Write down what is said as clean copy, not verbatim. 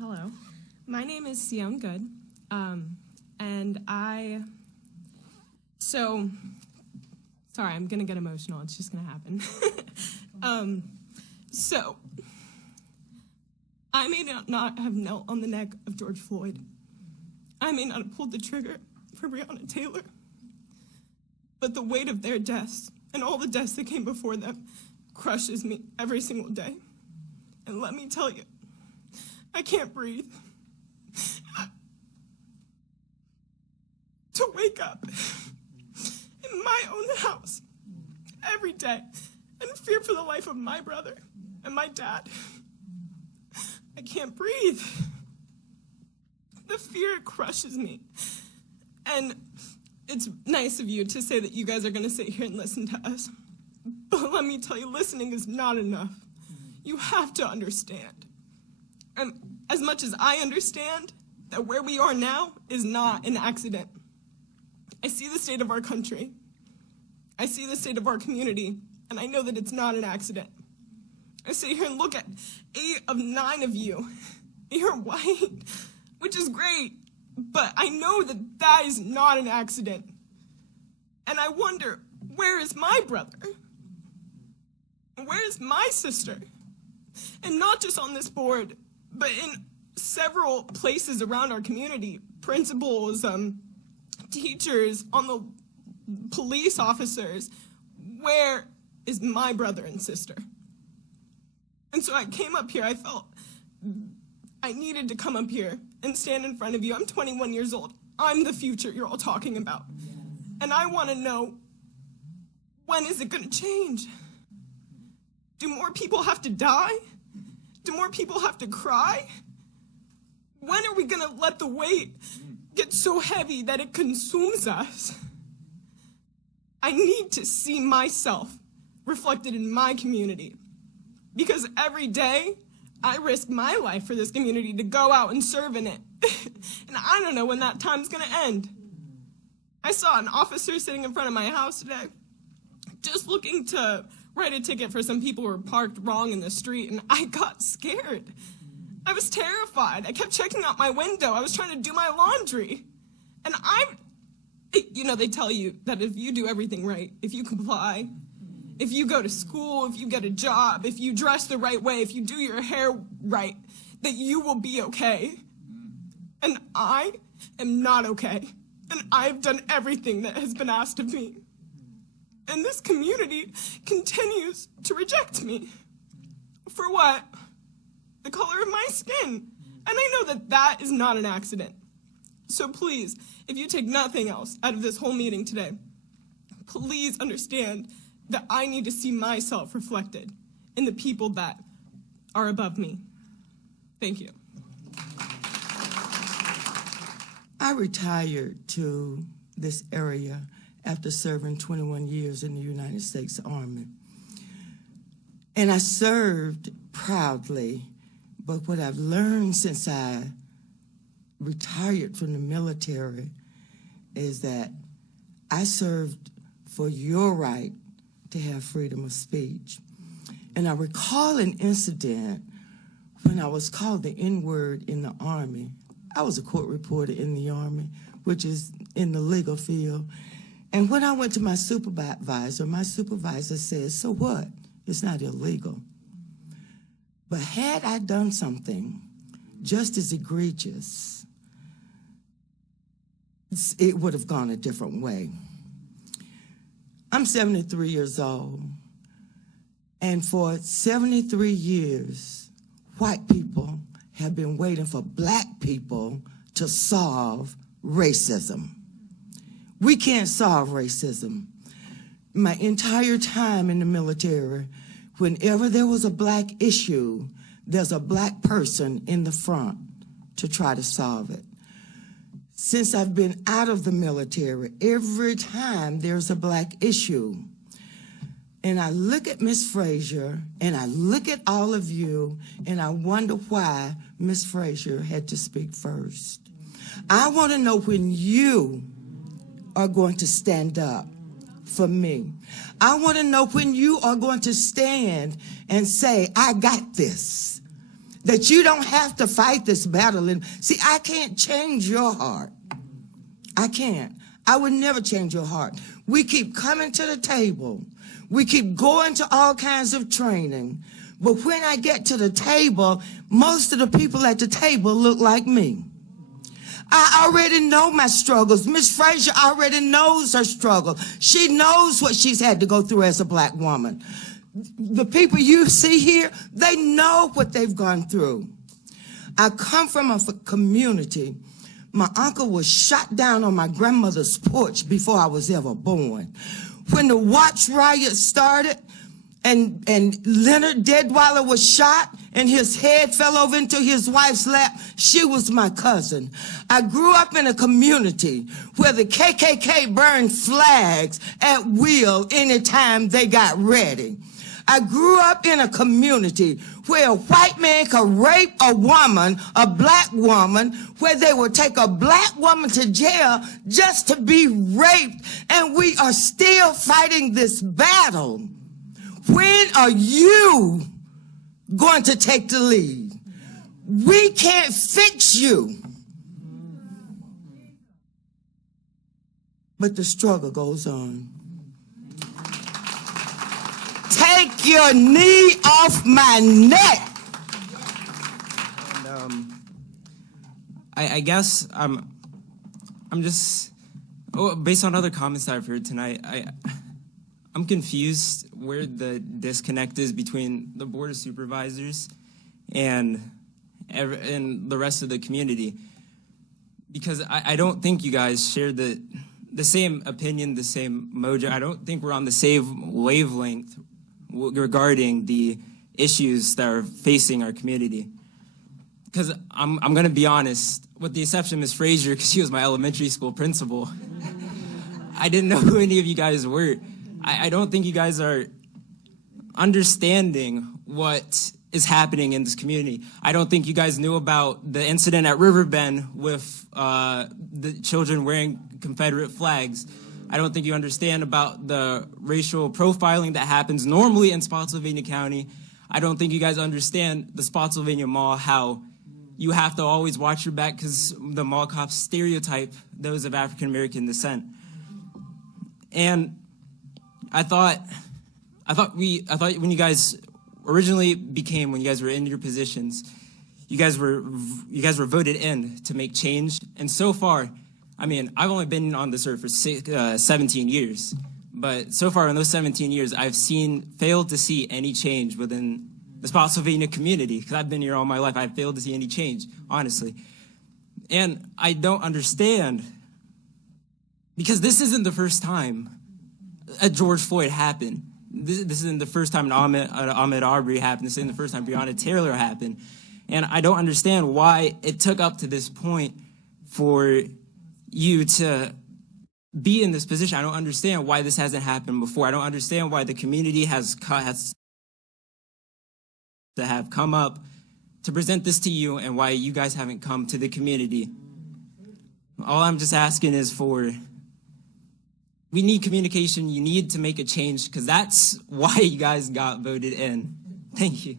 Hello. My name is Sion Good, and sorry, I'm going to get emotional. It's just going to happen. I may not have knelt on the neck of George Floyd. I may not have pulled the trigger for Breonna Taylor. But the weight of their deaths and all the deaths that came before them crushes me every single day. And let me tell you, I can't breathe. To wake up in my own house every day and fear for the life of my brother and my dad. I can't breathe. The fear crushes me. And it's nice of you to say that you guys are going to sit here and listen to us. But let me tell you, listening is not enough. You have to understand. And as much as I understand that where we are now is not an accident. I see the state of our country. I see the state of our community, and I know that it's not an accident. I sit here and look at 8 of 9 of you. You're white, which is great, but I know that that is not an accident. And I wonder, where is my brother? Where is my sister? And not just on this board, but in several places around our community, principals, teachers, on the police officers. Where is my brother and sister? And so I came up here. I felt I needed to come up here and stand in front of you. I'm 21 years old. I'm the future you're all talking about. And I want to know, when is it going to change? Do more people have to die? Do more people have to cry? When are we going to let the weight get so heavy that it consumes us? I need to see myself reflected in my community, because every day I risk my life for this community to go out and serve in it. And I don't know when that time's going to end. I saw an officer sitting in front of my house today, just looking to write a ticket for some people who were parked wrong in the street, and I got scared. I was terrified. I kept checking out my window. I was trying to do my laundry. And they tell you that if you do everything right, if you comply, if you go to school, if you get a job, if you dress the right way, if you do your hair right, that you will be okay. And I am not okay. And I've done everything that has been asked of me. And this community continues to reject me. For what? The color of my skin. And I know that that is not an accident. So please, if you take nothing else out of this whole meeting today, please understand that I need to see myself reflected in the people that are above me. Thank you. I retired to this area after serving 21 years in the United States Army. And I served proudly, but what I've learned since I retired from the military is that I served for your right to have freedom of speech. And I recall an incident when I was called the N-word in the Army. I was a court reporter in the Army, which is in the legal field. And when I went to my supervisor said, "So what? It's not illegal." But had I done something just as egregious, it would have gone a different way. I'm 73 years old, and for 73 years, white people have been waiting for black people to solve racism. We can't solve racism. My entire time in the military, whenever there was a black issue, there's a black person in the front to try to solve it. Since I've been out of the military, every time there's a black issue, and I look at Ms. Frazier, and I look at all of you, and I wonder why Ms. Frazier had to speak first. I want to know when you are going to stand up for me. I want to know when you are going to stand and say, "I got this." that you don't have to fight this battle. And see, I can't change your heart. I can't. I would never change your heart. We keep coming to the table. We keep going to all kinds of training. But when I get to the table, most of the people at the table look like me. I already know my struggles. Miss Frazier already knows her struggle. She knows what she's had to go through as a black woman. The people you see here, they know what they've gone through. I come from a community. My uncle was shot down on my grandmother's porch before I was ever born. When the Watts riot started, and Leonard Deadweiler was shot and his head fell over into his wife's lap, she was my cousin. I grew up in a community where the KKK burned flags at will anytime they got ready. I grew up in a community where a white man could rape a woman, a black woman, where they would take a black woman to jail just to be raped, and we are still fighting this battle. When are you going to take the lead? We can't fix you. But the struggle goes on. Take your knee off my neck. And, I guess I'm just, based on other comments that I've heard tonight, I'm confused where the disconnect is between the Board of Supervisors and the rest of the community. Because I don't think you guys share the same opinion, the same mojo. I don't think we're on the same wavelength regarding the issues that are facing our community. Because I'm going to be honest, with the exception of Ms. Frazier, because she was my elementary school principal, I didn't know who any of you guys were. I don't think you guys are understanding what is happening in this community. I don't think you guys knew about the incident at Riverbend with the children wearing Confederate flags. I don't think you understand about the racial profiling that happens normally in Spotsylvania County. I don't think you guys understand the Spotsylvania Mall, how you have to always watch your back because the mall cops stereotype those of African American descent. And I thought when you guys originally when you guys were in your positions, you guys were voted in to make change. And so far, I mean, I've only been on this earth for 17 years, but so far in those 17 years, I've failed to see any change within the Spotsylvania community, because I've been here all my life. I've failed to see any change, honestly. And I don't understand, because this isn't the first time George Floyd happened. This isn't the first time Ahmaud Arbery happened. This isn't the first time Breonna Taylor happened. And I don't understand why it took up to this point for you to be in this position. I don't understand why this hasn't happened before. I don't understand why the community has to have come up to present this to you, and why you guys haven't come to the community. All I'm just asking is we need communication. You need to make a change, because that's why you guys got voted in. Thank you.